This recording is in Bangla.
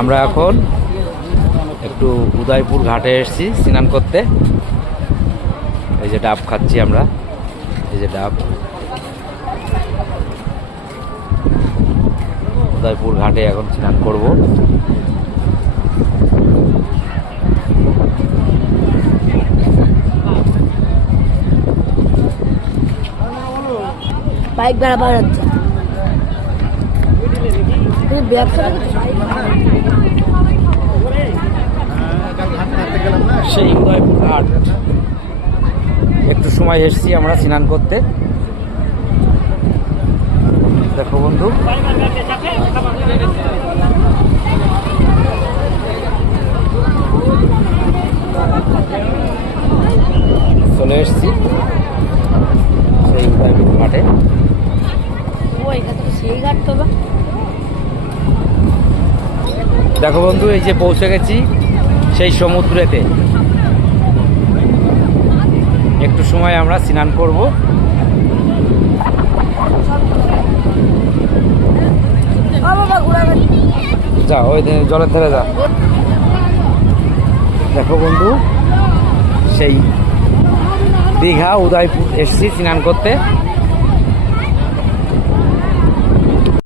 আমরা এখন একটু উদয়পুর ঘাটে এসেছি স্নান করতে। এই যে ডাব খাচ্ছি আমরা, এই যে ডাব। উদয়পুর ঘাটে এখন স্নান করব। বাইক ভাড়া বাড়াচ্ছে সেই উদয়পুর ঘাট একটু সময় এসেছি আমরা স্নান করতে। দেখো বন্ধু, চলে এসেছি সেই উদয়পুর ঘাটে। দেখো বন্ধু, এই যে পৌঁছে গেছি সেই সমুদ্রেতে। একটু সময় আমরা স্নান করব। যা ওই জলের ধারে যা। দেখো বন্ধু, সেই দীঘা উদয়পুর এসেছি স্নান করতে।